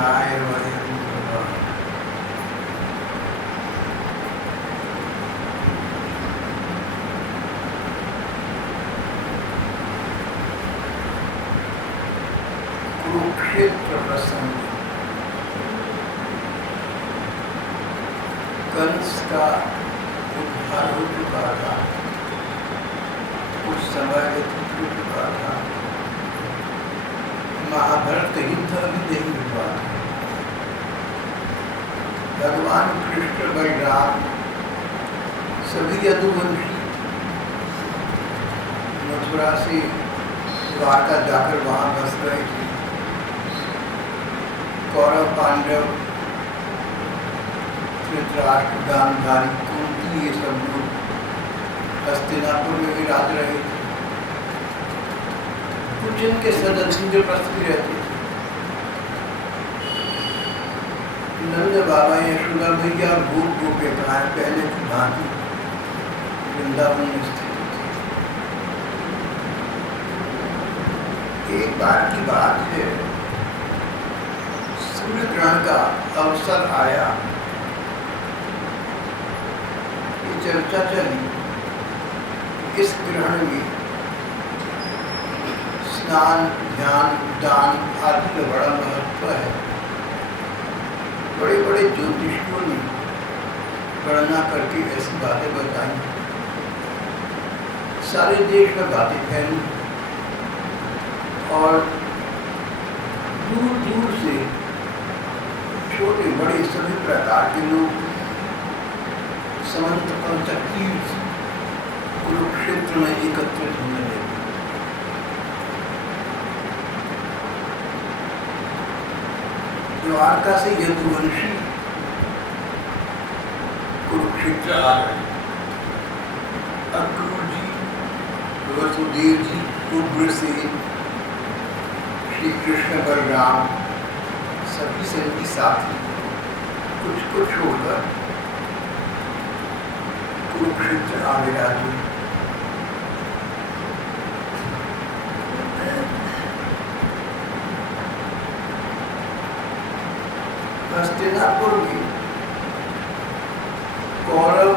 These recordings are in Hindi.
कृष्णाय वयं नमः। कुरुक्षेत्र प्रसंग कंस का उद्धार हो चुका था, कुछ समय व्यतीत हो चुका था, महाभारत युद्ध अभी नहीं हुआ। भगवान कृष्ण बलराम सभी यदुवंशी मथुरा से द्वारका जाकर वहां बस गए थे। कौरव पांडव धृतराष्ट्र गांधारी कुंती ये सब लोग हस्तिनापुर में विराज रहे थे। कुछ इनके सदस्य इंद्रप्रस्थ भी रहते थे। नंद बाबा यशोदा मैया भूत गोपिकाएं पहले की भांति वृंदावन में स्थित थी। एक बार की बात है, सूर्य ग्रहण का अवसर आया। ये चर्चा चली, इस ग्रहण में स्नान, ध्यान, दान आदि का बड़ा महत्व है। बड़े बड़े ज्योतिषियों ने गणना करके ऐसी बातें बताई, सारे देश में बातें फैली और दूर दूर से छोटे बड़े सभी प्रकार के लोग समंत पंचतीर्थ कुरुक्षेत्र में एकत्रित होने लगे। द्वारका से यदुवंशी कुरुक्षेत्र आ गए। अक्रूर जी, वसुदेव जी, उग्रसेन, श्री कृष्ण बलराम सभी संगी साथी कुछ को छोड़कर कुरुक्षेत्र आ विराजे। हस्तिनापुर में कौरव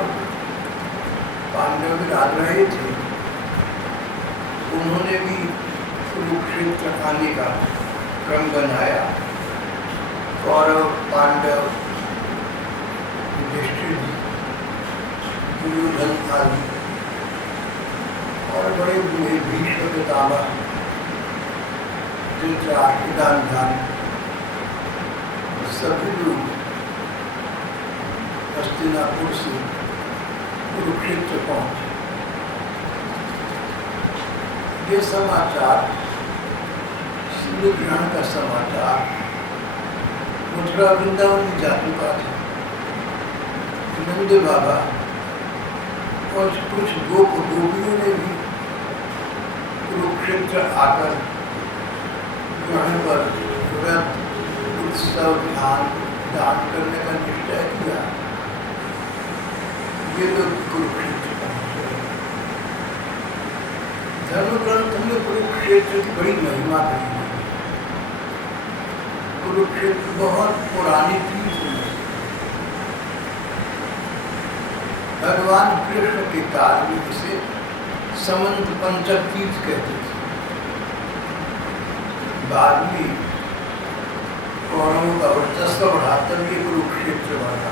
पांडव विराज रहे थे। उन्होंने भी कुरुक्षेत्र आने का क्रम बनाया। कौरव, पांडव, युधिष्ठिर जी, दुर्योधन आदि और बड़े बूढ़े भीष्म पितामह, धृतराष्ट्र, गांधारी सभी लोग हस्तिनापुर से कुरुक्षेत्र पहुंचे। ये समाचार, सूर्य ग्रहण का समाचार मथुरा वृंदावन में जा चुका था। नंद बाबा और कुछ गोप गोपियों ने भी कुरुक्षेत्र आकर ग्रहण पर व्रत, उत्सव, ध्यान, दान करने का निश्चय किया। ये लोग कुरुक्षेत्र पहुंचे। धर्म ग्रंथ में कुरुक्षेत्र की बड़ी महिमा कही है। कुरुक्षेत्र बहुत पुरानी तीर्थ है। भगवान कृष्ण के काल में इसे समंत पंचक तीर्थ कहते थे। बाद में कौरवों का वर्चस्व बढ़ाकर ये कुरुक्षेत्र बना।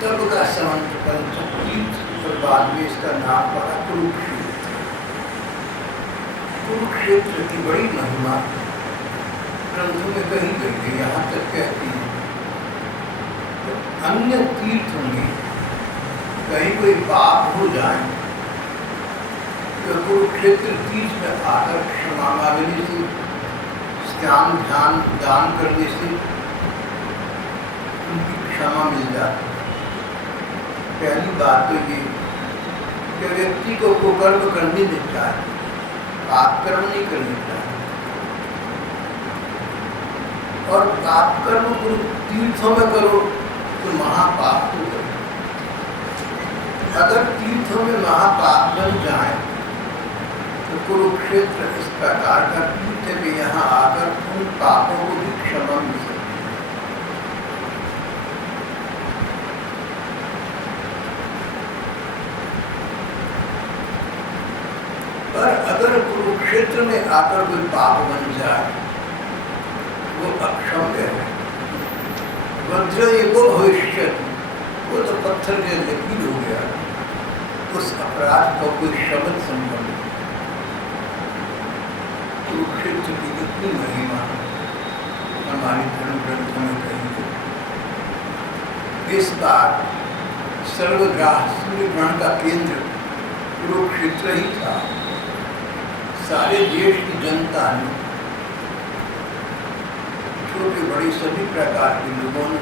तब का समंत पंचक तीर्थ और बाद में इसका नाम पड़ा कुरुक्षेत्र। कुरुक्षेत्र की बड़ी महिमा ग्रंथों में कही गई है। यहाँ तक कहती है तो अन्य तीर्थों में कहीं कोई पाप हो जाए तो कुरुक्षेत्र तीर्थ में आकर क्षमा मांगने से, स्नान, ध्यान, दान करने से उनकी क्षमा मिल जाती। पहली बात तो ये कि व्यक्ति को कुकर्म करने नहीं चाहिए, पाप कर्म नहीं करने चाहिए। और पाप कर्म तीर्थों में करो तो महापाप हो गए। अगर तीर्थों में महापाप बन जाए तो कुरुक्षेत्र इस प्रकार का तीर्थ है कि यहाँ आकर उन पापों को भी क्षमा मिल सकती है। पर अगर कुरुक्षेत्र में आकर कोई पाप बन जाए वो अक्षम्य है। वज्र एको भविष्य, वो तो पत्थर के लकीर हो गया, उस अपराध का कोई शब्द संभव नहीं। कुरुक्षेत्र की इतनी महिमा हमारे धर्म ग्रंथों में कही है। इस बार सर्वग्राह सूर्य ग्रहण का केंद्र कुरुक्षेत्र ही था। सारे देश की जनता ने, छोटे बड़े सभी प्रकार के लोगों ने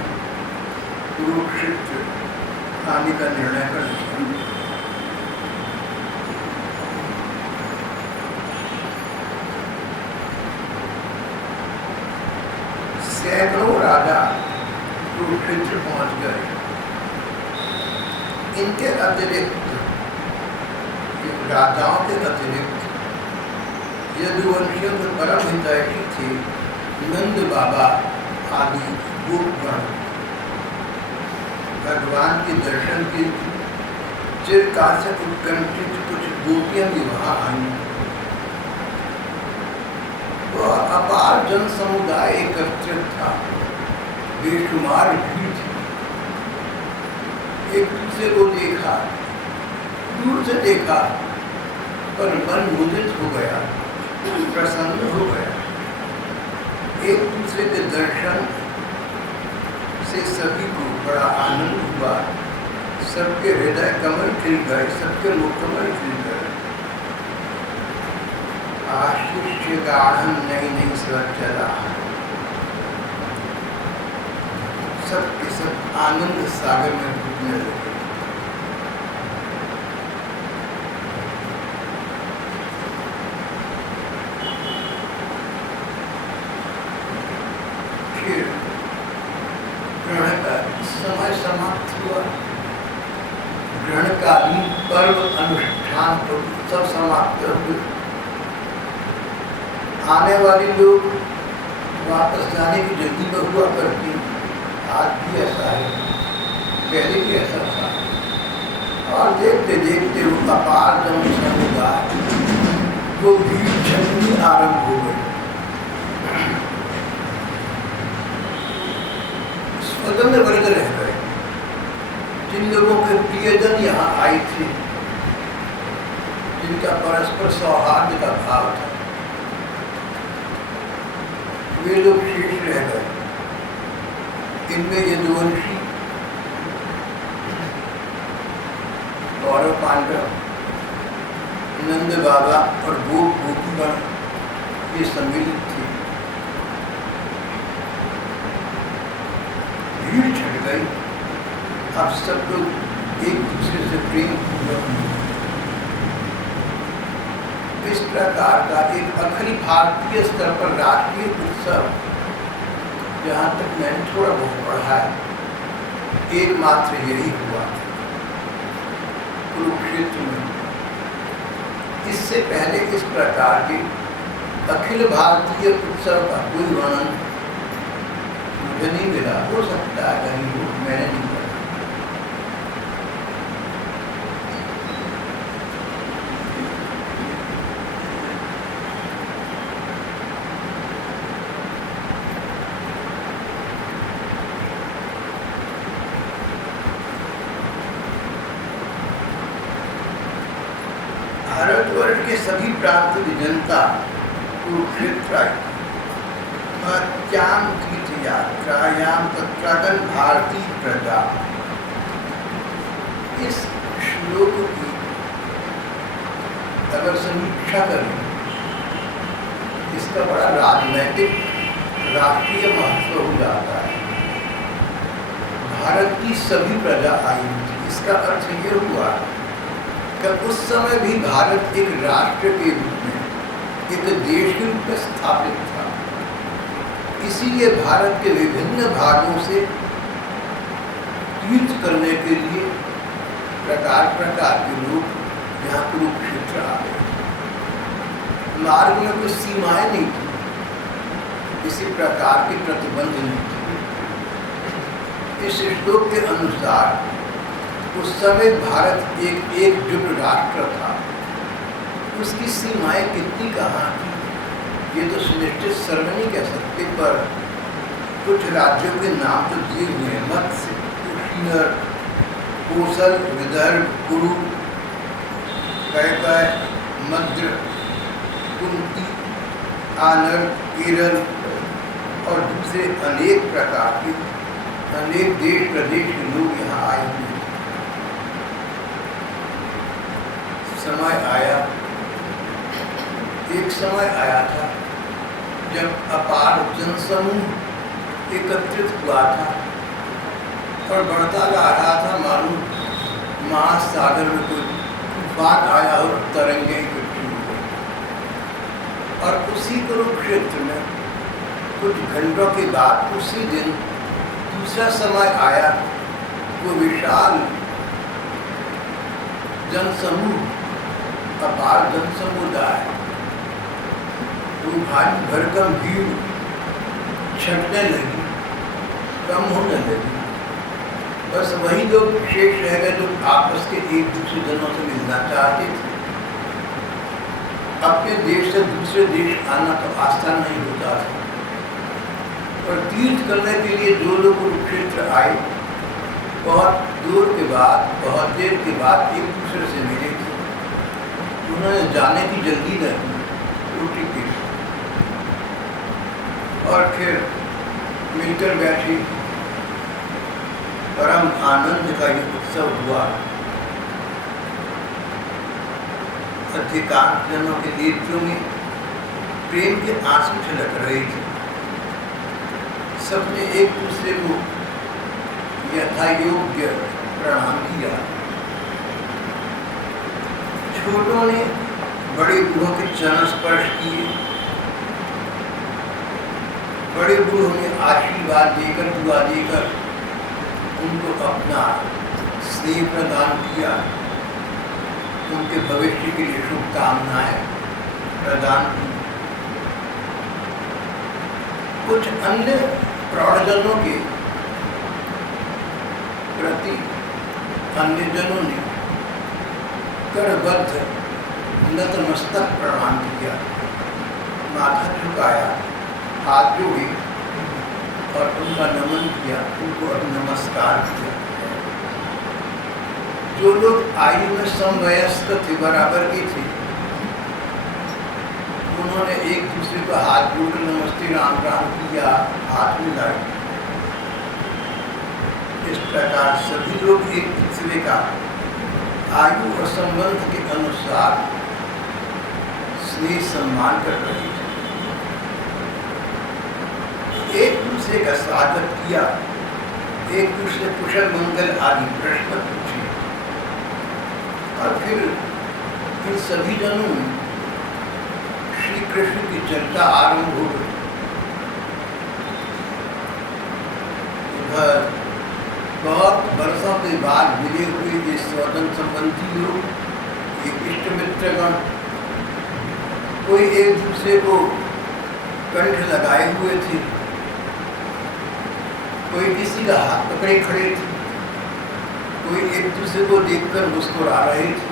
कुरुक्षेत्र आने का निर्णय कर लिया। सैकड़ों राजा कुरुक्षेत्र पहुंच गए। इनके अतिरिक्त, राजाओं के अतिरिक्त यदुवंशियों के परम हितैषी थे नंद बाबा आदि गोपगण। भगवान के दर्शन के चिरकाल से उत्कंठित कुछ गोपियां भी वहां आई। वह अपार जन समुदाय एकत्रित था, बेशुमार भीड़ थी। एक दूसरे को देखा, दूर से देखा, पर मन मुदित हो गया, प्रसन्न हो गया। एक दूसरे के दर्शन से सभी को बड़ा आनंद हुआ। सबके हृदय कमल खिल गए, सबके मुख कमल खिल गए। आशीष गाढ़न नई नई स्वर चला, सबके सब आनंद सागर में डूबने लगे। ग्रहण का समय समाप्त हुआ। ग्रहणकालीन पर्व अनुष्ठान तो सब समाप्त हुए। आने वाले लोग वापस जाने की जल्दी में हुआ करती। आज भी ऐसा है, पहले भी ऐसा था। और देखते देखते वो अपार जन समुदाय वो भीड़ छटनी आरंभ हो गई। स्वतंत्र वर्ग रह गए। जिन लोगों के प्रियजन यहाँ आए थे, जिनका परस्पर सौहार्द का भाव था, वे लोग शेष रह गए। इनमें यदुवंशी, गौरव पांडव, नंद बाबा और गोपगण ये सम्मिलित थे। भीड़ छट गई। अब सब लोग एक दूसरे से प्रेम पूर्वक इस प्रकार का एक अखिल भारतीय स्तर पर राष्ट्रीय उत्सव, जहाँ तक मैंने थोड़ा बहुत पढ़ा है, एकमात्र यही हुआ कुरुक्षेत्र में। इससे पहले इस प्रकार के अखिल भारतीय उत्सव का कोई वर्णन मुझे नहीं मिला। हो सकता है कहीं हो, मैंने नहीं पढ़ा। भारतवर्ष के सभी प्रांत की जनता कुरुक्षेत्र तीर्थ यात्रायाम तत्रागन भारतीय प्रजा। इस श्लोक की अगर समीक्षा करें, इसका बड़ा राजनैतिक राष्ट्रीय महत्व हो जाता है। भारत की सभी प्रजा आई थी। इसका अर्थ ये हुआ कि उस समय भी भारत एक राष्ट्र के रूप में, एक देश के रूप में स्थापित था। इसीलिए भारत के विभिन्न भागों से तीर्थ करने के लिए प्रकार प्रकार के लोग यहाँ कुरुक्षेत्र आ गए। मार्ग में कुछ सीमाएं नहीं थी, किसी प्रकार के प्रतिबंध नहीं थे। इस श्लोक के अनुसार उस समय भारत एक एकजुट राष्ट्र था। उसकी सीमाएं कितनी कहाँ थी ये तो सुनिश्चित सर्व नहीं कह सकते, पर कुछ राज्यों के नाम तो दिए हुए हैं। मत्स्य, कुशीनर, कोसल, विदर्भ, कुरु, कैकय, मद्र, कुंती, आनर, केरल और दूसरे अनेक प्रकार के अनेक देश प्रदेश के लोग यहाँ आए हुए थे। समय आया, एक समय आया था जब अपार जनसमूह एकत्रित हुआ था और बढ़ता जा रहा था, मालूम महासागर में कोई तूफान आया और तरंगें इकट्ठी हो गई। और उसी कुरुक्षेत्र में कुछ घंटों के बाद उसी दिन दूसरा समय आया, वो विशाल जनसमूह, अपार जनसमुदाय, वो भारी भरकम भीड़ छटने लगी, कम होने लगी। बस वही लोग शेष रह गए जो आपस के एक दूसरे जनों से मिलना चाहते थे। अपने देश से दूसरे देश आना तो आसान नहीं होता था, और तीर्थ करने के लिए जो लोग कुरुक्षेत्र आए, बहुत दूर के बाद, बहुत देर के बाद एक दूसरे से मिले थे। उन्होंने जाने की जल्दी नहीं, रोटी पी और फिर मिलकर बैठी। परम आनंद का ये उत्सव हुआ। अधिकांश जनों के नेत्रों में प्रेम के आंसू छलक रहे थे। सबने एक दूसरे को यथायोग्य प्रणाम किया। छोटों ने बड़े बूढ़ों के चरण स्पर्श किए। बड़े बूढ़ों ने आशीर्वाद देकर, दुआ देकर उनको अपना स्नेह प्रदान किया, उनके भविष्य के लिए शुभकामनाएं प्रदान की। कुछ अन्य प्रौढ़जनों के प्रति अन्य जनों ने करबद्ध नतमस्तक प्रणाम किया, माथा झुकाया, हाथ जोड़े और उनका नमन किया, उनको नमस्कार किया। जो लोग आयु में समवयस्क थे, बराबर के थे, उन्होंने एक दूसरे को हाथ जोड़कर नमस्ते राम राम किया, हाथ मिलाए। इस प्रकार सभी लोग एक दूसरे का आयु और संबंध के अनुसार स्नेह सम्मान कर रहे थे। एक दूसरे का स्वागत किया, एक दूसरे कुशल मंगल आदि प्रश्न पूछे, और फिर इन सभी जनों में श्री कृष्ण की चर्चा आरंभ हो गई। उधर बहुत वर्षों के बाद मिले हुए ये स्वजन संबंधी लोग, ये इष्ट मित्रगण, कोई एक दूसरे को कंठ लगाए हुए थे, कोई किसी का हाथ पकड़े खड़े थे, कोई एक दूसरे को देखकर मुस्कुरा रहे थे,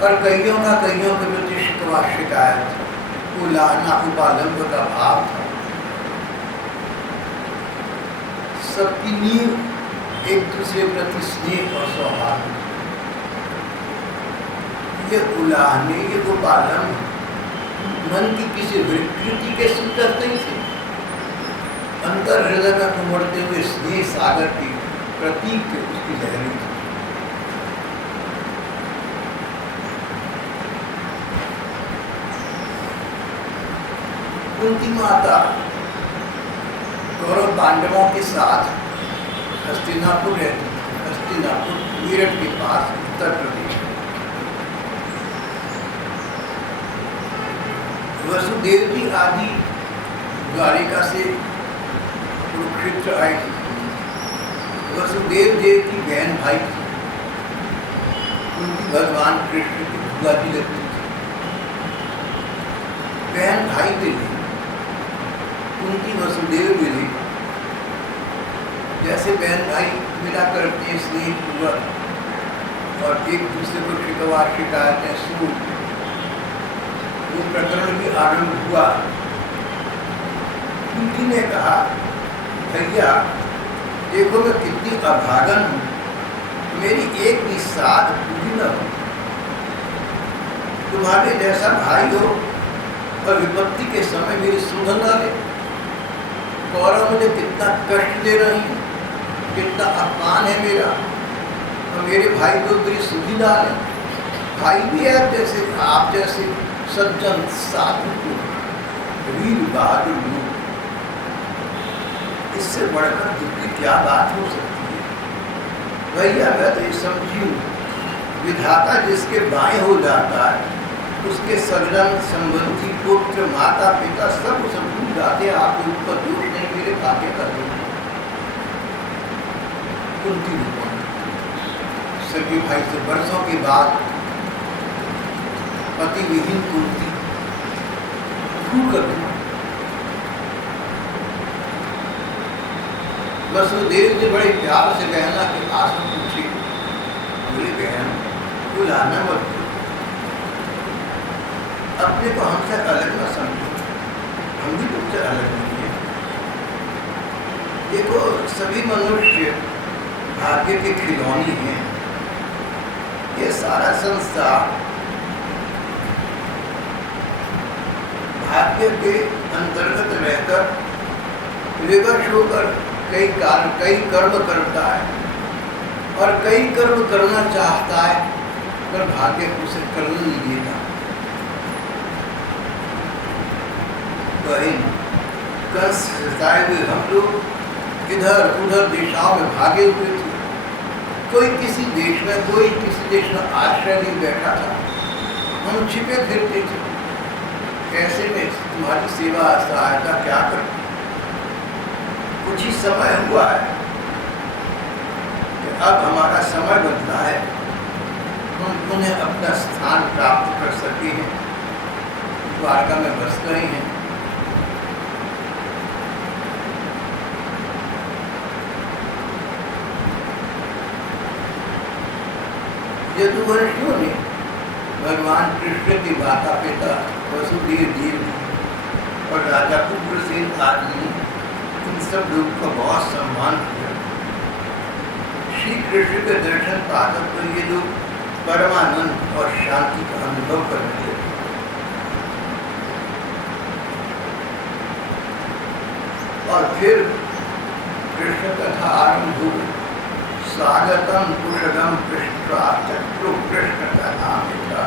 और कईयों के प्रति शिकवा शिकायत, उलाहना, उपालंब का भाव था। सबकी नींव एक दूसरे प्रति स्नेह और सौहार्द। ये उलाहने, ये उपालंब मन की किसी विकृति के सूचक नहीं थे, अंतर हृदय में उमड़ते हुए स्नेह सागर की प्रतीक के उसकी लहरी थी। कुंती माता कौरव पांडवों के साथ हस्तिनापुर रहती, हस्तिनापुर मेरठ के पास, उत्तर प्रदेश। वसुदेव जी आदि द्वारिका से कुरुक्षेत्र आए थे। वसुदेव देव की बहन भाई थी, उनकी भगवान कृष्ण की बुआ भी लगती थी। बहन भाई मिले, उनकी वसुदेव मिले, जैसे बहन भाई मिला करते स्नेह पूर्वक और एक दूसरे को शिकवा शिकायतें सुन, वो प्रकरण भी आरंभ हुआ। कुंती ने कहा, भैया देखो मैं कितनी अभागन हूँ, मेरी एक भी साध पूरी न हो। तुम्हारे जैसा भाई हो और विपत्ति के समय मेरी सुध न ले। कौरव मुझे कितना कष्ट दे रही है, कितना अपमान है मेरा, और मेरे भाई लोग मेरी सुधि ना लें। भाई भी है जैसे आप जैसे सज्जन साधु वीर बहादुर लोग, इससे बढ़कर दुख की क्या बात हो सकती है। भैया मैं तो ये समझी, विधाता जिसके बाएं हो जाता है उसके सज्जन संबंधी पुत्र माता पिता सब उसे भूल जाते हैं। आपके ऊपर दोष नहीं, मेरे भाग्य का दोष। कुंती सगे भाई से वर्षों के बाद पति विहीन कुंती वसुदेव जी बड़े प्यार से कहना कि आसन पूछी, बोले बहन बुलाना मत, अपने को हमसे अलग न समझो, हम भी तुमसे अलग नहीं है। देखो सभी मनुष्य भाग्य के खिलौने हैं। ये सारा संसार भाग्य के अंतर्गत रहकर विवश होकर कई कर्म करता है और कई कर्म करना चाहता है, पर भाग्य उसे करने नहीं देता। कंस सताए हुए हम लोग इधर उधर दिशाओं में भागे हुए थे। कोई किसी देश में, कोई किसी देश में आश्रय नहीं बैठा था, हम छिपे फिरते थे। कैसे में तुम्हारी सेवा सहायता क्या कर। कुछ ही समय हुआ है कि अब हमारा समय बदला है, हम उन्हें अपना स्थान प्राप्त कर सके हैं, द्वारका में बस गए हैं। यदुवंशियों ने भगवान कृष्ण के माता पिता वसुदेव देव और राजा उग्रसेन आदि इन सब लोगों का बहुत सम्मान किया। श्री कृष्ण के दर्शन पाकर तो ये लोग परमानंद और शांति का अनुभव करते हैं। और फिर कृष्ण कथा आरंभ हो, स्वागतम कुशलम पृष्ठा चक्रु कृष्ण कथा मित्रा।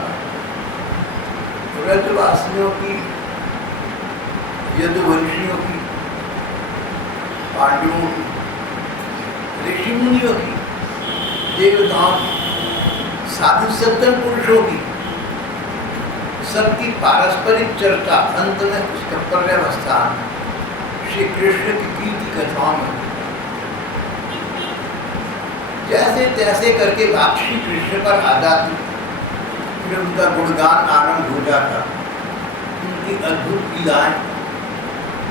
व्रजवासियों की, यदुवंशियों की, पांडवों की, ऋषि मुनियों की, देवताओं की, साधु सज्जन पुरुषों की, सबकी पारस्परिक चर्चा अंत में उसका पर्यवस्थान श्री कृष्ण की कीर्ति कथाओं में जैसे तैसे करके बात श्री कृष्ण पर आ जाती, फिर उनका गुणगान आरंभ हो जाता। उनकी अद्भुत लीलाएं,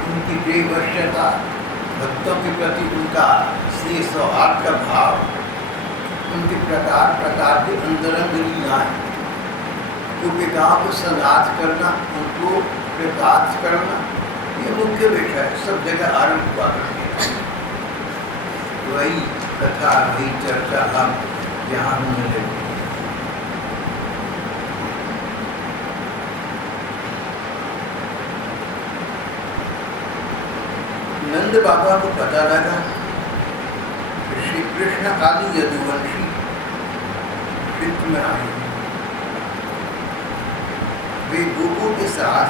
उनकी प्रेमवश्यता, भक्तों के प्रति उनका स्नेह सौहार्द का भाव, उनके प्रकार प्रकार के अंतरंग लीलाएं, गोपिकाओं को सनाथ करना, उनको कृतार्थ करना, ये मुख्य विषय सब जगह आरंभ हुआ करते हैं। वही कथा, वही चर्चा अब यहाँ होने लगी। नंद बाबा को पता लगा श्री कृष्ण आदि यदुवंशी वित्त में आए। वे गोपों के साथ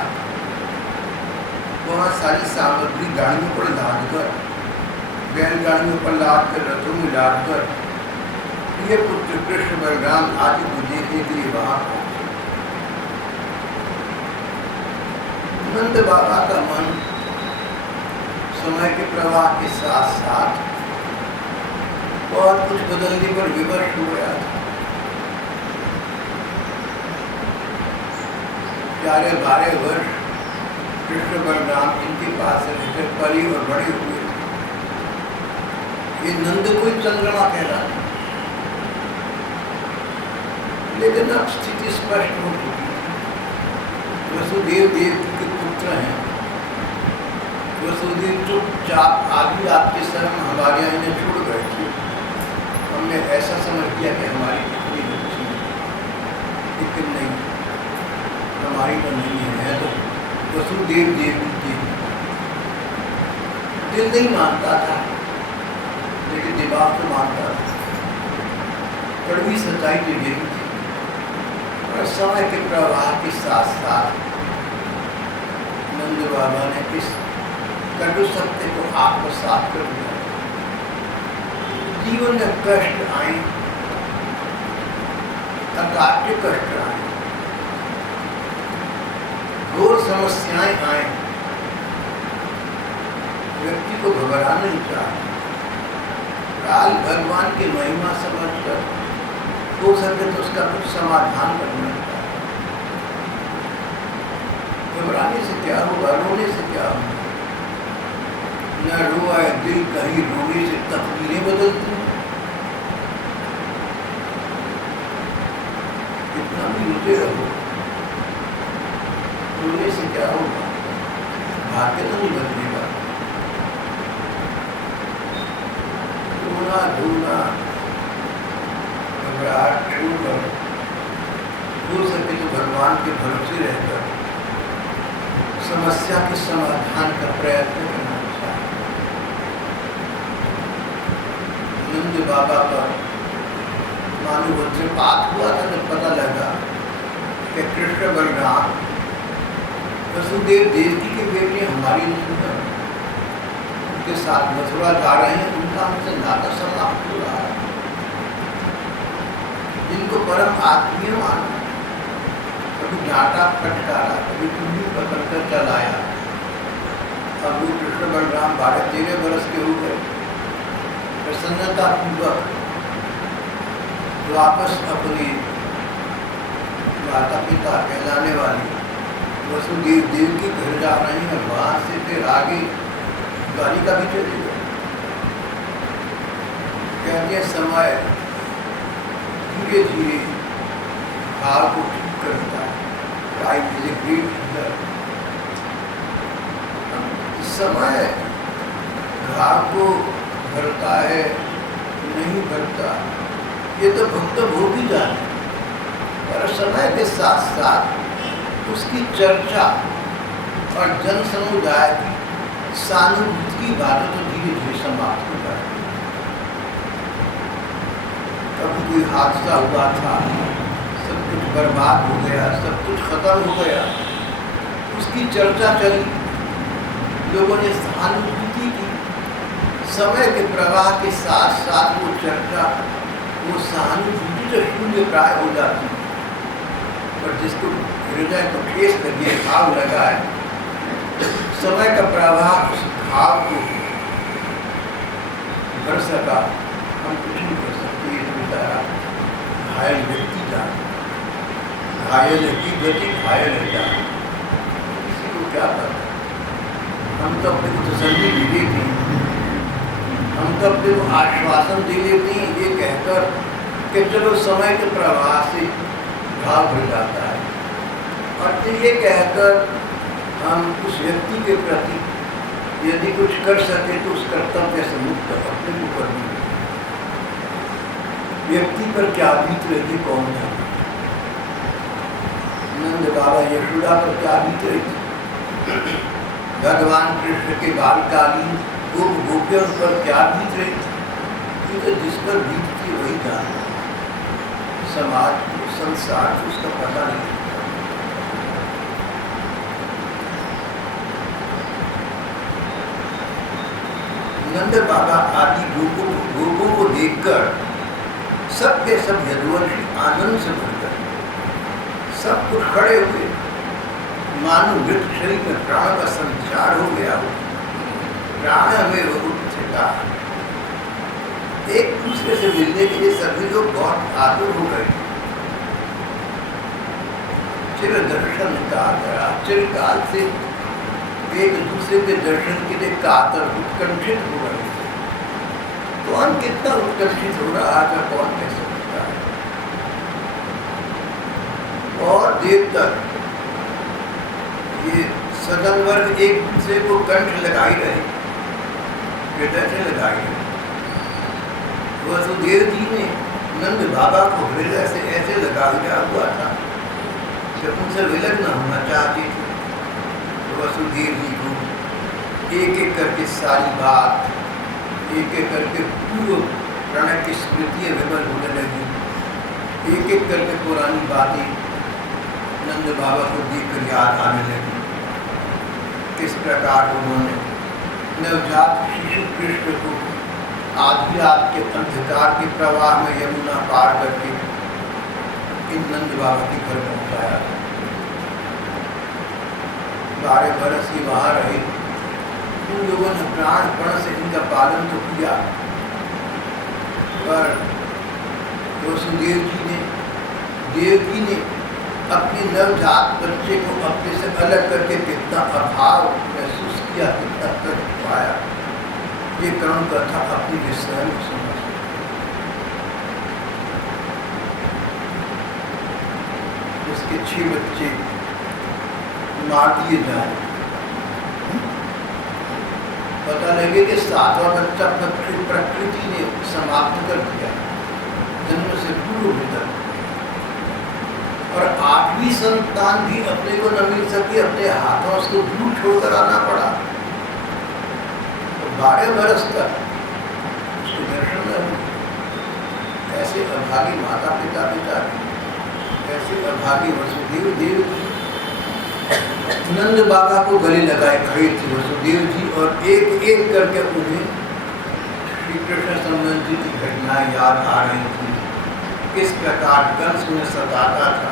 बहुत सारी सामग्री गाड़ियों पर लाद कर, बैलगाड़ियों पर लाद कर, रथों में लाद कर प्रिय पुत्र कृष्ण बलराम आदि को देखने के लिए वहां पहुंचे। नंद बाबा का मन समय के प्रवाह के साथ साथ बहुत कुछ बदलने पर विवश हो गया था। 11-12 वर्ष बलराम इनके पास रहकर पले और बड़े हुए थे। ये नंद कोई चंद्रमा कहलाता, लेकिन अब स्थिति स्पष्ट हो चुकी है। वसुदेव देव के पुत्र हैं। वसुदेव चुपचाप आधी रात के समय हमारे यहाँ इन्हें छोड़ गए थे। हमने ऐसा समझ किया कि हमारी कितनी बच्ची है, लेकिन नहीं, हमारी तो नहीं है। तो वसुदेव देव के दिल नहीं मानता था, लेकिन दिमाग तो मानता था। कड़वी सच्चाई तो यही थी। और समय के प्रवाह के साथ साथ नंद बाबा ने इस कटु सत्य को आत्मसात कर दिया। जीवन में कष्ट आए, अकाट्य कष्ट आए, घोर समस्याएं आए, व्यक्ति को घबराना नहीं चाहिए। काल भगवान की महिमा समझकर हो सके तो उसका कुछ समाधान करना चाहिए। घबराने से क्या होगा, रोने से क्या होगा? न रोए दिल, कहीं रोने से तकदीरें बदलती हैं। कितना भी रोते रहो, रोने से क्या होगा? भाग्य तो नहीं बदलेगा। रोना धोना घबराहट छोड़कर हो सके तो भगवान के भरोसे रहकर समस्या के समाधान का प्रयत्न करना चाहिए। नंद बाबा पर मानो वज्रपात हुआ था जब पता लगा कि कृष्ण बलराम वसुदेव देवकी के बेटे हमारी नहीं है, उनके साथ मथुरा जा रहे हैं, उनका हमसे नाता समाप्त हो रहा है। जिनको परम आत्मीय माना, कभी डांटा फटकारा, कभी कुंडी पकड़कर चलाया। अब वो कृष्ण बलराम 12-13 वर्ष के हो गए। प्रसन्नता पूर्वक वापस अपनी माता पिता कहलाने वाली वसुदेव देव के घर जा रहे हैं। वहां से फिर आगे द्वारिका भी चले गए। कहते हैं समय धीरे धीरे भाव को ठीक करता है। Time is a great healer. समय भाव को भरता है, नहीं भरता, ये तो भक्त भोग ही जाने। पर समय के साथ साथ उसकी चर्चा और जन समुदाय की सहानुभूति की बातें तो धीरे धीरे समाप्त हो जाती। कभी कोई हादसा हुआ था, सब कुछ बर्बाद हो गया, सब कुछ खत्म हो गया, उसकी चर्चा चली, लोगों ने सहानुभूति की। समय के प्रवाह के साथ साथ वो चर्चा, वो सहानुभूति तो शून्य प्राय हो जाती है। पर जिसको हृदय को ठेस लगे, घाव लगा है, समय का प्रवाह उस घाव को भर सका। हम कुछ नहीं कर सकते। ये बेचारा घायल व्यक्ति जाए, घायल की गति घायल है जाए, किसी को क्या पता। हम तो अपने को तसल्ली दे देते हैं, हम तो अपने को आश्वासन दे लेते हैं ये कहकर कि चलो समय के प्रवाह से घाव भर जाता है। और फिर ये कहकर हम उस व्यक्ति के प्रति यदि कुछ कर सके तो उस कर्तव्य से मुक्त अपने को कर दें। व्यक्ति पर क्या बीत रही कौन जाने। नंद बाबा यशोदा पर क्या बीत रही थी, भगवान कृष्ण के बालकालीन गोप गोपियों पर क्या बीत रही थी, तो जिस पर बीतती वही जाने। समाज को, संसार को उसका पता नहीं। नंद बाबा आदि गोपों को देखकर सब के सब यदुवंशी आनंद से भर गए। सब कुछ खड़े हुए, मानो मृत शरीर में प्राण का संचार हो गया हो। प्राण में वो उठा, एक दूसरे से मिलने के लिए सभी लोग बहुत आतुर हो गए। चिर दर्शन का चिरकाल से एक दूसरे के दर्शन के लिए कातर उत्कंठित हो रहे थे। कौन कितना उत्कंठित हो रहा था कौन कह सकता है। और देर तक ये सदन वर्ग एक दूसरे को कंठ लगाई रहे, हृदय से लगाई रहे। वसुदेव जी ने नंद बाबा को हृदय से ऐसे लगा दिया हुआ था कि उनसे विलग न होना चाहते थे। वसुदेव जी को एक एक करके सारी बात, एक एक करके पूर्व प्रणय की स्मृतियाँ विमल होने लगी। एक एक करके पुरानी बातें नंद बाबा को देखकर याद आने लगी। किस प्रकार उन्होंने नवजात शिशु कृष्ण को आधी रात के अंधकार के प्रवाह में यमुना पार करके इन नंद बाबा के घर पहुंचाया। 12 बरस ही वहां रहे। उन लोगों ने प्राणपण से इनका पालन तो किया, पर वसुदेव जी ने अपने नवजात बच्चे को अपने से अलग करके कितना अभाव महसूस किया, कितना कष्ट पाया, ये करुण कथा अपनी विषय में समझ। उसके 6 बच्चे मार दिए जाए, पता लगे कि 7वां बच्चा प्रकृति ने समाप्त कर दिया जन्म से पूर्व तक। और 8वीं संतान भी अपने को न मिल सकी, अपने हाथों उसको दूर छोड़कर आना पड़ा। 12 बरस तक उसको दर्शन न हुए। ऐसे अभागी माता पिता बेचारे, ऐसे अभागी वसुदेव देव नंद बाबा को गले लगाए खड़े थे वसुदेव जी, और एक एक करके उन्हें श्री कृष्ण संबंधी की घटनाएं याद आ रही थी। किस प्रकार कंस उन्हें सताता था।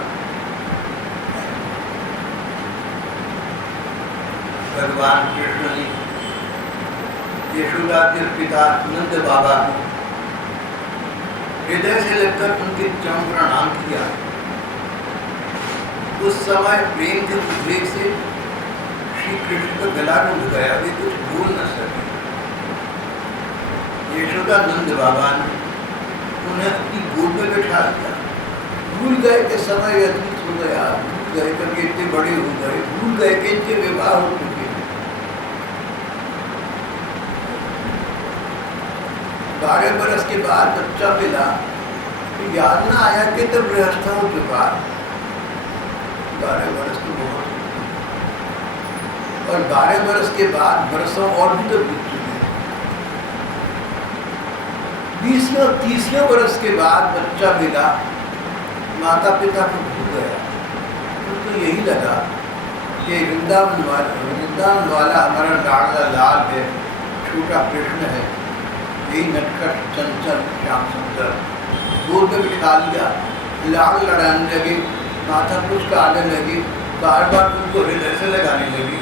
भगवान कृष्ण ने यशोदा के पिता नंद बाबा को हृदय से लगकर उनके चरण प्रणाम किया। उस समय प्रेम के उद्रेक से श्री कृष्ण का गला रुंध गया, वे कुछ बोल न सके। यशोदा नंद बाबा ने उन्हें अपनी गोद में बैठा दिया। भूल गए कि समय व्यतीत हो गया, भूल गए कि इतने बड़े हो गए, भूल गए कि इनके विवाह हो चुके। 12 बरस के बाद बच्चा मिला तो याद न आया कि तब गृहस्थ हो चुका। 12 बरस तो बहुत, और 12 बरस के बाद बरसों और भी तो बीत चुके। 20वें और 30वें बरस के बाद बच्चा मिला, माता पिता को भूल गया। उनको यही लगा कि वृंदावन वाला हमारा लाडला लाल है, छोटा कृष्ण है, यही नटखट चंचल श्याम सुंदर। गोद में बिठा लिया, लाड़ लड़ाने लगे, माथा कुछ काटने लगी, बार बार उनको हृदय से लगाने लगी।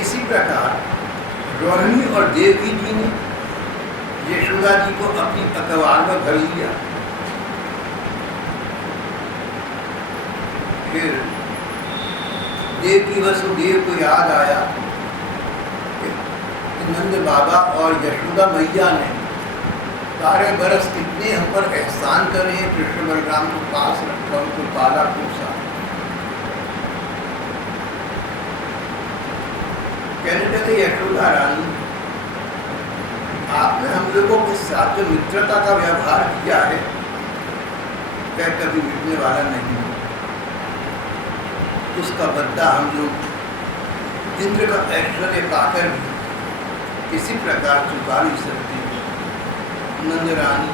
इसी प्रकार रोहिणी और देवकी जी ने यशोदा जी को अपनी अखबार में भर लिया। फिर देवकी वसुदेव को याद आया कि नंद बाबा और यशोदा मैया ने 12 बरस कितने हम पर एहसान करे हैं, कृष्ण बलराम को पास रखा, उनको पाला पोसा। कहने लगे यशोदा रानी, आपने हम लोगों के साथ जो मित्रता का व्यवहार किया है वह कभी मिटने वाला नहीं है। उसका बदला हम लोग इंद्र का ऐश्वर्य पाकर किसी प्रकार चुका नहीं सकते। नंद रानी,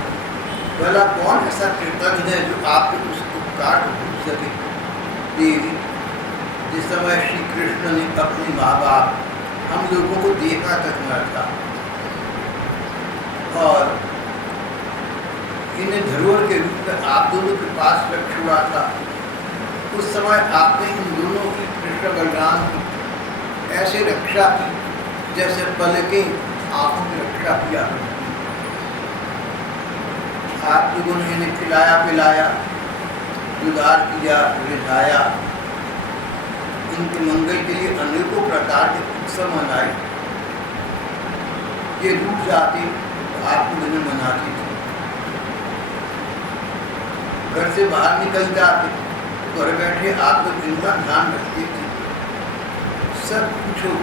भला कौन ऐसा कृतज्ञ है जो आपके उस उपकार को भूल सके। देवी, जिस समय श्री कृष्ण ने अपने माँ बाप हम लोगों को देखा तक न था और इन्हें धरोहर के रूप में आप दोनों के पास रख छोड़ा था, उस समय आपने इन दोनों की, कृष्ण बलराम की, ऐसे रक्षा की जैसे पलकें आंखों की रक्षा किया। आप लोगों ने इन्हें खिलाया पिलाया, उदार किया, रिझाया, इनके मंगल के लिए अनेकों प्रकार के उत्सव मनाए। ये रूठ जाते तो आप लोग इन्हें मनाते थे। घर से बाहर निकल जाते, घर बैठे आप लोग इनका ध्यान रखते थे। सब कुछ हो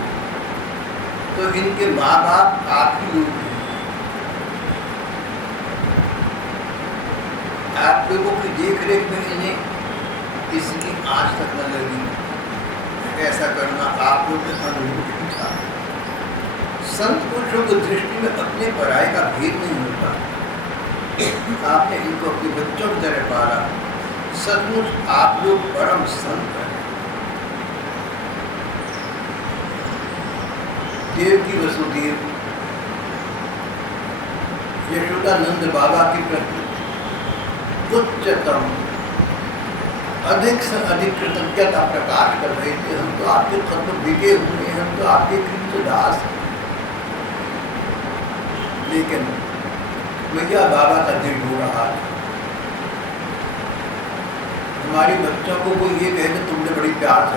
तो इनके माँ बाप आप ही लोग हैं। आप लोगों की देख रेख में इन्हें किसी की आँच तक न लगी। ऐसा करना आप लोग का अनुभव ही था। संत पुरुषों की दृष्टि में अपने पराये का भेद नहीं होता। आपने इनको अपने बच्चों की तरह पाला। सचमुच आप लोग परम संत हैं। देव की वसुदेव यशोदानंद बाबा के प्रति उच्चतम अधिक से अधिक कृतज्ञता प्रकाश कर रहे थे। हम तो आपके खत्म बिके हुए हैं, हम तो आपके कृतदास हैं। लेकिन मैया बाबा का दिल हो रहा है। हमारे बच्चों को कोई ये कहे कि तुमने बड़ी प्यार से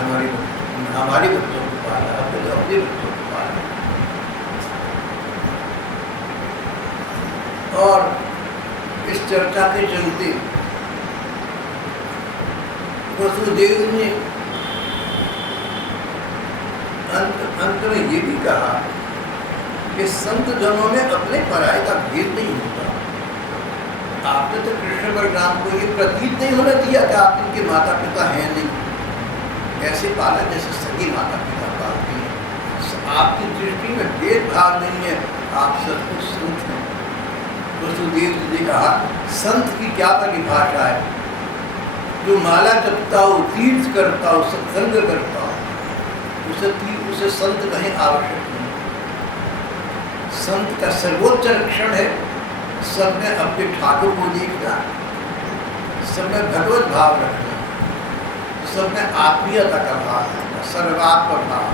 हमारे बच्चों को पाला, अब तो अपने बच्चों को पाला। और इस चर्चा के चलते वसुदेव ने अंत में ये भी कहा कि संत जनों में अपने पराये का भेद नहीं होता। आपने तो कृष्ण बलराम को ये प्रतीत नहीं होने दिया कि आप इनके माता पिता हैं नहीं। ऐसे पाला जैसे सभी माता पिता पालते हैं। आपकी दृष्टि में भेदभाव नहीं है, आप सचमुच संत हैं। वसुदेव जी ने कहा संत की क्या परिभाषा है? जो माला जपता हो, तीर्थ करता हो, सत्संग करता हो, उसे संत कहीं आवश्यक नहीं। संत का सर्वोच्च लक्षण है सब में अपने ठाकुर को देखना, सब में भगवत भाव रखना, सब में आत्मीयता का भाव रखना, सर्वात्म भाव,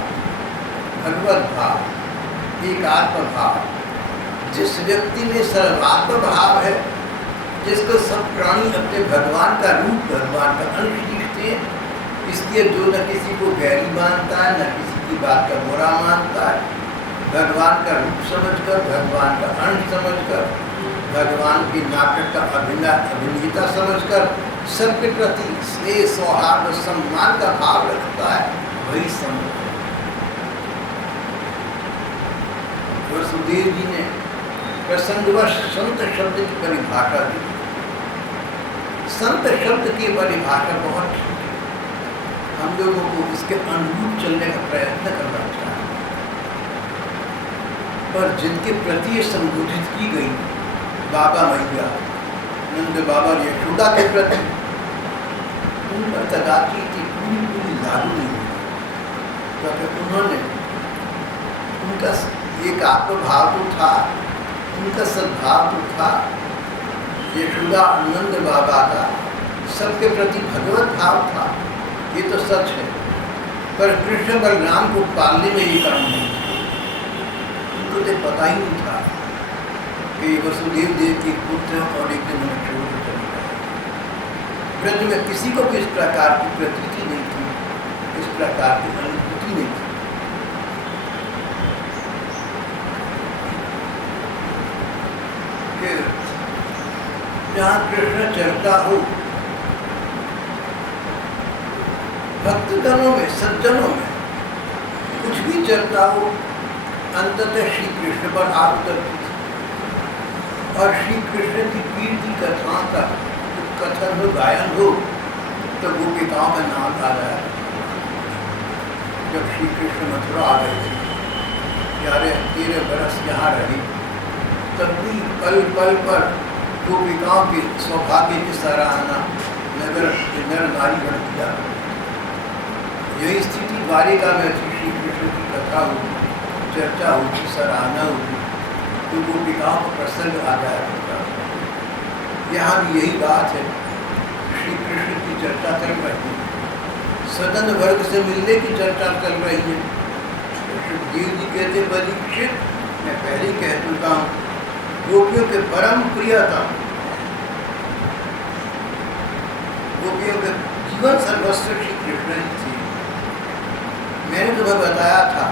भगवत भाव, एकात्म भाव। जिस व्यक्ति में सर्वात्म भाव है, जिसको सब प्राणी अपने भगवान का रूप, भगवान का अंश दिखते हैं, इसलिए जो न किसी को गैरी मानता है, न किसी की बात का बुरा मानता है, भगवान का रूप समझकर, भगवान का अंश समझकर, भगवान की नाटक का अभिनेता समझकर सबके प्रति स्नेह, सौहार्द, सम्मान का भाव रखता है, वही संत है। वसुदेव जी ने प्रसंगवश संत शब्द की परिभाषा दी। संत शब्द की परिभाषा बहुत हम लोगों को इसके अनुरूप चलने का प्रयत्न करना चाहिए। पर जिनके प्रति ये संबोधित की गई, बाबा मैया, नंद बाबा, यशोदा के प्रति, उन पर कदापि की पूरी लागू नहीं हुई। क्योंकि उन्होंने उनका एक आत्मभाव तो था, उनका सद्भाव तो था। यशोदा नंद बाबा का सबके प्रति भगवत भाव था, ये तो सच है। पर कृष्ण बलराम को पालने में ये काम नहीं था। उनको तो पता ही नहीं था कि वसुदेव देव के पुत्र और एक दिन छोड़ कर चले गए। ब्रज में किसी को भी इस प्रकार की प्रतीति नहीं थी, इस प्रकार की अनुभूति नहीं थी। जहाँ कृष्ण चलता हो, भक्तजनों में, सज्जनों में कुछ भी चलता हो, अंततः श्री कृष्ण पर आ उतरती थी। और श्री कृष्ण की कीर्ति कथाओं का कथन हो, गायन हो, तो गोपिकाओं का नाम आ रहा है। जब श्री कृष्ण मथुरा आ गए थे, 13 बरस यहाँ रहे, तब भी पल पल पर गोपिकाओं के सौभाग्य की सराहना नर नारी गण किया। यही स्थिति द्वारिका में श्री कृष्ण की कथा होगी, चर्चा होगी, सराहना होगी, तो गोपिकाओं का प्रसंग आ जाएगा। यहाँ भी यही बात है, श्री कृष्ण की चर्चा चल रही है, सदन वर्ग से मिलने की चर्चा चल रही है। सुखदेव जी कहते, परीक्षित, मैं पहले ही कह चुका हूँ, गोपियों के परम प्रियतम जीवन सर्वस्व श्री कृष्ण ही थी। मैंने तुम्हें बताया था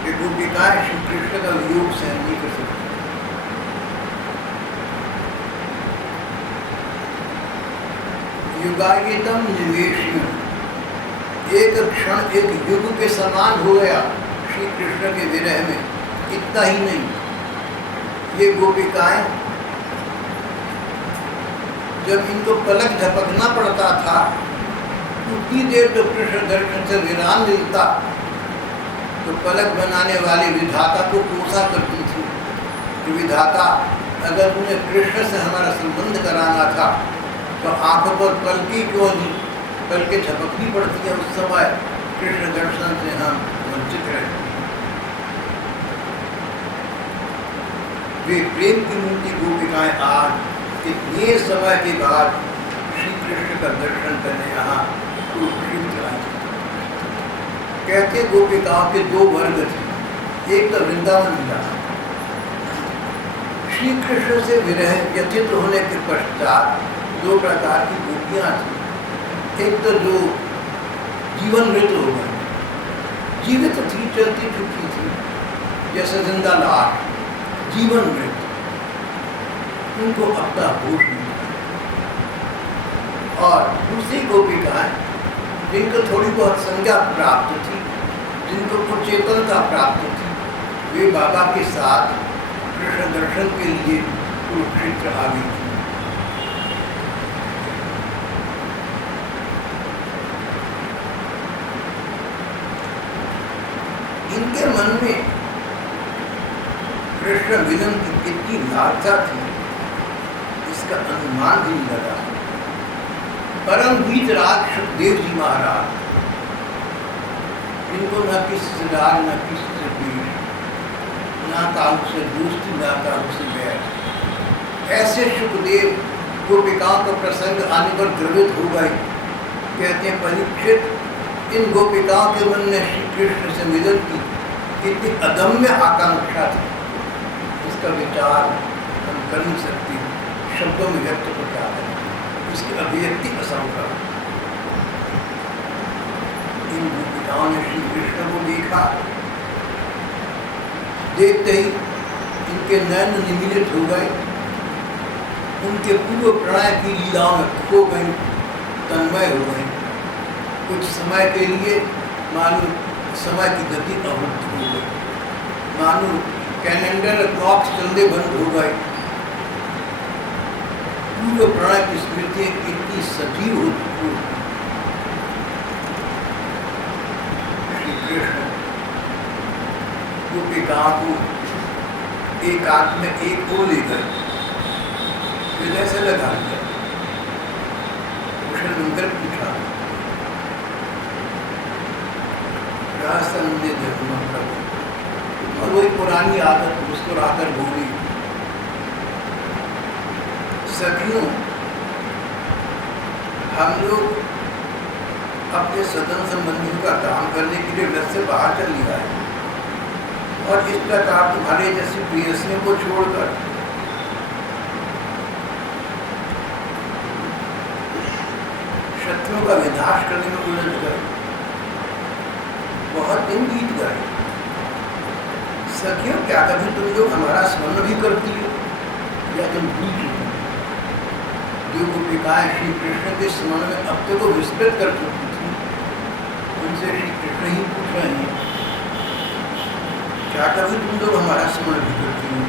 कि गोपिकाएं श्री कृष्ण का वियोग सहन नहीं कर सकती। युगायतम निवेशम, एक क्षण एक युग के समान हो गया श्री कृष्ण के विरह में। इतना ही नहीं, ये गोपिकाएं जब इनको पलक झपकना पड़ता था, उतनी देर तो कृष्ण दर्शन से विराम मिलता तो पलक बनाने वाले विधाता को कोसा करती थी कि विधाता, अगर उन्हें कृष्ण से हमारा संबंध कराना था तो आंखों पर पलकी क्यों नहीं, पलके झपकनी पड़ती है। उस समय कृष्ण दर्शन से हम वंचित रहते। वे प्रेम की मूर्ति गोपिकाएं आज इतने समय के बाद श्री कृष्ण का दर्शन करने यहाँ कुरुक्षेत्र आई। कहते गोपिकाओं के दो वर्ग थे, एक तो वृंदावन मिला, श्री कृष्ण से विरह व्यतीत होने के पश्चात दो प्रकार की गोपियाँ थी। एक तो जो जीवन मृत हो गई, जीवित थी, चलती फिरती थी जैसे जिंदा लाश, जीवन मृत, उनको अपना होश नहीं। और दूसरी गोपिकाएं जिनको थोड़ी बहुत संज्ञा प्राप्त थी, जिनको कुछ चेतनता प्राप्त थी, वे बाबा के साथ कृष्ण दर्शन के लिए कुरुक्षेत्र आ गई थी। इनके मन में कृष्ण मिलन की कितनी लालसा थी, इसका अनुमान भी नहीं लगा। परम वीतराग सुखदेव जी महाराज, इनको न किसी से राग, न किसी से द्वेष, ना काहू से दोस्ती, ना काहू से बैर। ऐसे सुखदेव गोपिकाओं का प्रसंग आने पर द्रवित हो गए। कहते हैं, परीक्षित, इन गोपिकाओं के मन में श्री कृष्ण से मिलन की कितनी अदम्य आकांक्षा थी, इसका विचार हम कर नहीं सकते, शब्दों में व्यक्त होता है, इसकी अभिव्यक्ति असंभव। इन गोपिकाओं ने श्री कृष्ण को देखा, देखते ही इनके नयन निमीलित हो गए, उनके पूर्व प्रणय की लीलाओं में खो गई, तन्मय हो गई। कुछ समय के लिए मानो समय की गति अवरुद्ध हो गई, मानो कैलेंडर क्लॉक चलने बंद हो गए। पूर्व प्रणय की स्मृति इतनी सजीव हो चुकी। श्री कृष्ण गोपिकाओं को एक आंख में एक को ले गए, हृदय से लगा दिया। कृष्ण मंदिर पूछा, और वही पुरानी आदत मुस्कुराकर बोली, सखियों, हम लोग अपने सदन संबंधियों का काम करने के लिए घर से बाहर चल लिया है, और इस प्रकार तुम्हारे जैसे प्रियसियों को छोड़कर शत्रुओं का विनाश करने में उलझ गए। बहुत दिन बीत गए। सखियों, क्या कभी तुम लोग हमारा स्मरण भी करती हो, या तुम भूल चुकी? जो गोपिकाएं श्री कृष्ण के स्मरण में अब तक को विस्तृत कर चुकी थी, उनसे श्री कृष्ण ही पूछ रहे हैं, क्या कभी तुम लोग हमारा स्मरण भी करती हो?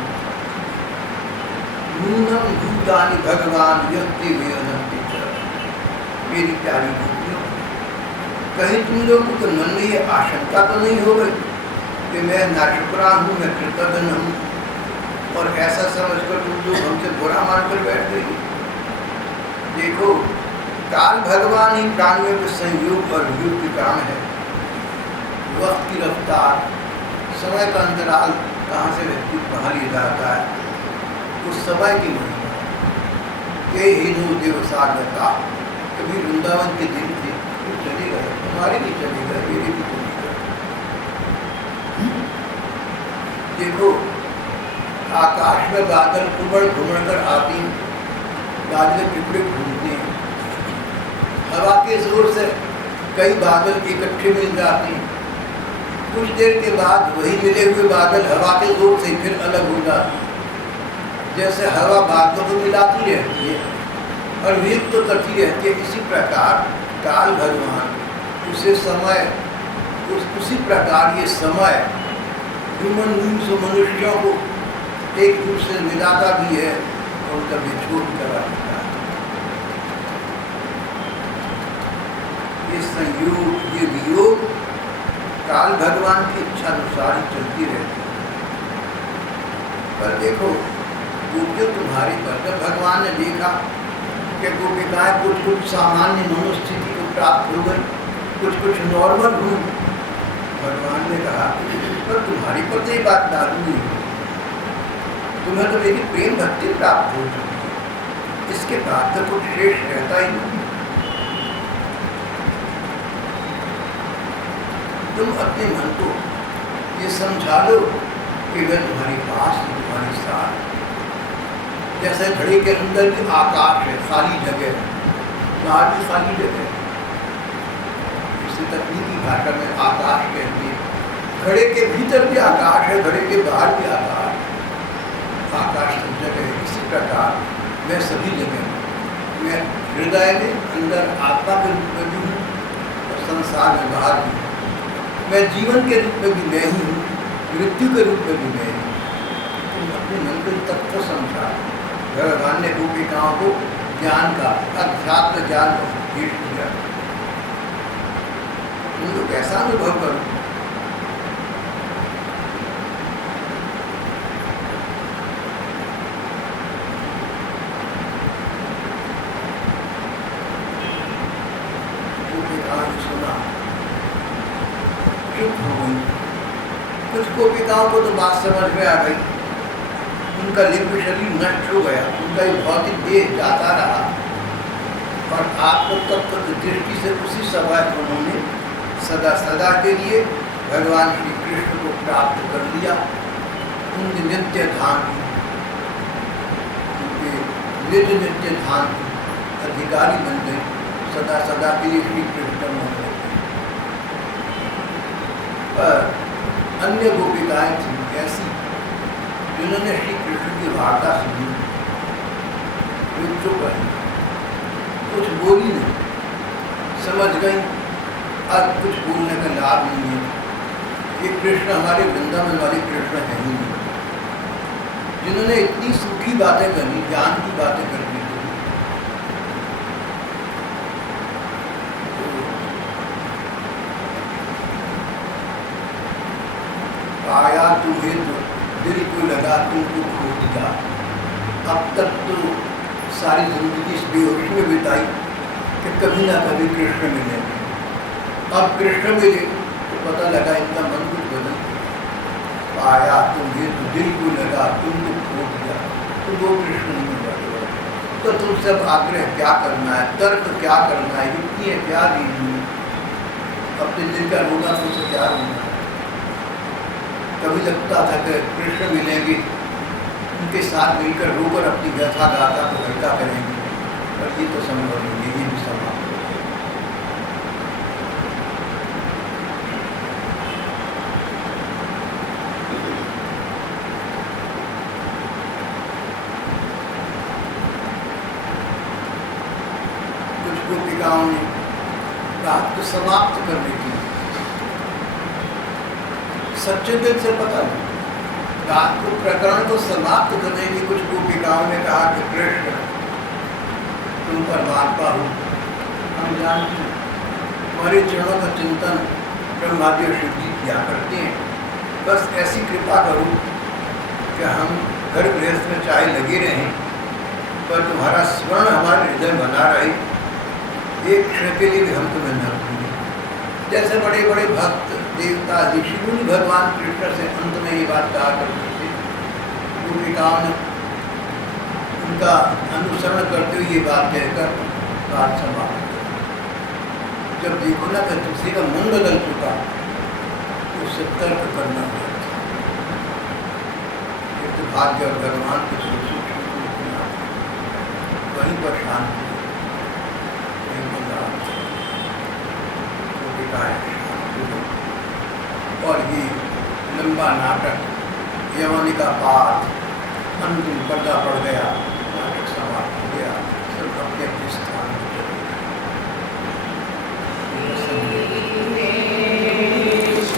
नूनम भूतानि भगवान यत्ते वेदन्ति च। मेरी प्यारी गोपियों, कहीं तुम लोगों के मन में ये आशंका तो नहीं हो गई कि मैं नाशुक्रा हूँ, मैं कृतज्ञ हूँ, और ऐसा समझकर तुम लोग हमसे बुरा मानकर बैठ गई? देखो, काल भगवान ही प्राण में संयोग और वियोग के कारण है। वक्त की रफ्तार, समय का अंतराल कहाँ से व्यक्ति कहाँ ले जाता है, उस समय की महिमा। ये हिंदू देवसागता, कभी वृंदावन के दिन थे, तो चले गए, तुम्हारे भी चले गए, मेरे भी चले गए। देखो, आकाश में बादल उमड़ घुमड़ कर आती, बादल टुकड़े घूमते हैं, हवा के जोर से कई बादल इकट्ठे मिल जाते हैं, कुछ देर के बाद वही मिले हुए बादल हवा के जोर से फिर अलग हो जाते हैं। जैसे हवा बादलों को मिलाती रहती है और वियुक्त तो करती रहती है, इसी प्रकार काल भगवान उसे समय उसी प्रकार ये समय ह्यूमन बींग्स मनुष्यों को एक दूसरे से मिलाता भी है और कभी छोड़ करा देता है। ये संयोग, ये वियोग काल भगवान की इच्छा अनुसार ही चलती रहती है। पर देखो गोपियों तुम्हारी पर भगवान ने देखा कि गोपिकाएं कुछ सामान्य मनोस्थिति को प्राप्त हो गई, कुछ नॉर्मल हुई। भगवान ने कहा पर तुम्हारी पर तो ये बात लागू नहीं है, तुम्हें तो मेरी प्रेम भक्ति प्राप्त हो चुकी है, इसके बाद तो कुछ शेष रहता ही नहीं। तुम अपने मन को ये समझा लो कि वह तुम्हारी पास, तुम्हारी साथ, जैसे घड़े के अंदर भी आकाश है, खाली जगह, बाहर भी खाली जगह, इसे तकनीकी भाषा में आकाश कहते हैं। घड़े के भीतर भी आकाश है, घड़े के बाहर भी आकाश, आकाश सब जगह है। इसी प्रकार मैं सभी जगह, मैं हृदय में अंदर आत्मा के रूप में भी हूँ और संसार में बाहर भी हूँ। मैं जीवन के रूप में भी मैं ही हूँ, मृत्यु के रूप में भी मैं हूँ। तुम अपने मन को तत्व समझा। भगवान ने गोपिकाओं को ज्ञान का, अध्यात्म ज्ञान का उपदेश दिया। तुम लोग कैसा अनुभव करो, सुना, चुप हो गई। कुछ गोपिकाओं को तो बात समझ में आ गई, उनका लिंग शरीर नष्ट हो गया, उनका ये भौतिक देह जाता रहा और आत्म तत्व की दृष्टि से उसी समय उन्होंने सदा सदा के लिए भगवान श्री कृष्ण को प्राप्त कर लिया। उनके नित्य धाम उनके निज नित्य धाम अधिकारी बन गए, सदा सदा के लिए श्री कृष्ण में हो गए। पर अन्य गोपिकाएं थी ऐसी जिन्होंने श्री कृष्ण की वार्ता सुनी, वे चुप रही, कुछ बोली नहीं, समझ गई अब कुछ बोलने का लाभ नहीं है, ये कृष्ण हमारे वृंदावन वाले कृष्ण है ही नहीं। जिन्होंने इतनी सूखी बातें करनी, ज्ञान की बातें करनी थी, आया तुम्हें तो दिल को लगा, तुमको खो दिया। अब तक तो सारी जिंदगी इस बेहोशी में बिताई कि कभी ना कभी कृष्ण मिलेंगे, अब कृष्ण मिले तो पता लगा इनका मन कुछ बदल। आया तुम्हें तो दिल को लगा, तुमको खो दिया, तो वो कृष्ण नहीं मिला। तो तुम सब आग्रह क्या करना है, तर्क क्या करना है, युक्ति है क्या देनी है, अपने दिल का रोना तुमसे क्या रोना है। कभी लगता था कि कृष्ण मिलेंगे, उनके साथ मिलकर रोकर अपनी व्यथा गाथा को हल्का करेंगे, पर ये तो संभव नहीं, ये भी संभव। कुछ गोपिकाओं ने रात को समाप्त करने की सच्चे दिल से पता नहीं, रात को प्रकरण को समाप्त करने की कुछ गोपिकाओं ने कहा कि कृष्ण तुम परमात्मा हो, हम जानते हैं, हमारे चरणों का चिंतन ब्रह्मादि और शिव जी किया करते हैं, बस ऐसी कृपा करो कि हम घर गृहस्थ में चाहे लगे रहें पर तुम्हारा स्मरण हमारे हृदय बना रहे, एक क्षण के लिए भी हम तुम्हें न भूलें। जैसे बड़े बड़े भक्त देवता ऋषि मुनि भगवान कृष्ण से अंत में ये बात कहा करते थे, गोपिकाओं ने उनका अनुसरण करते हुए ये बात कहकर बात समाप्त कर। जब देखो ना कि दूसरे का मन बदल चुका तो उससे तर्क करना पड़ता, एक तो भाग्य और भगवान के सूक्ष्म वहीं पर शांति, वहीं पर दिखाए और ये लंबा नाटक यवनिका पाठ अंतिम पर्दा पड़ गया, नाटक समाप्त हो गया, सब अपने अपने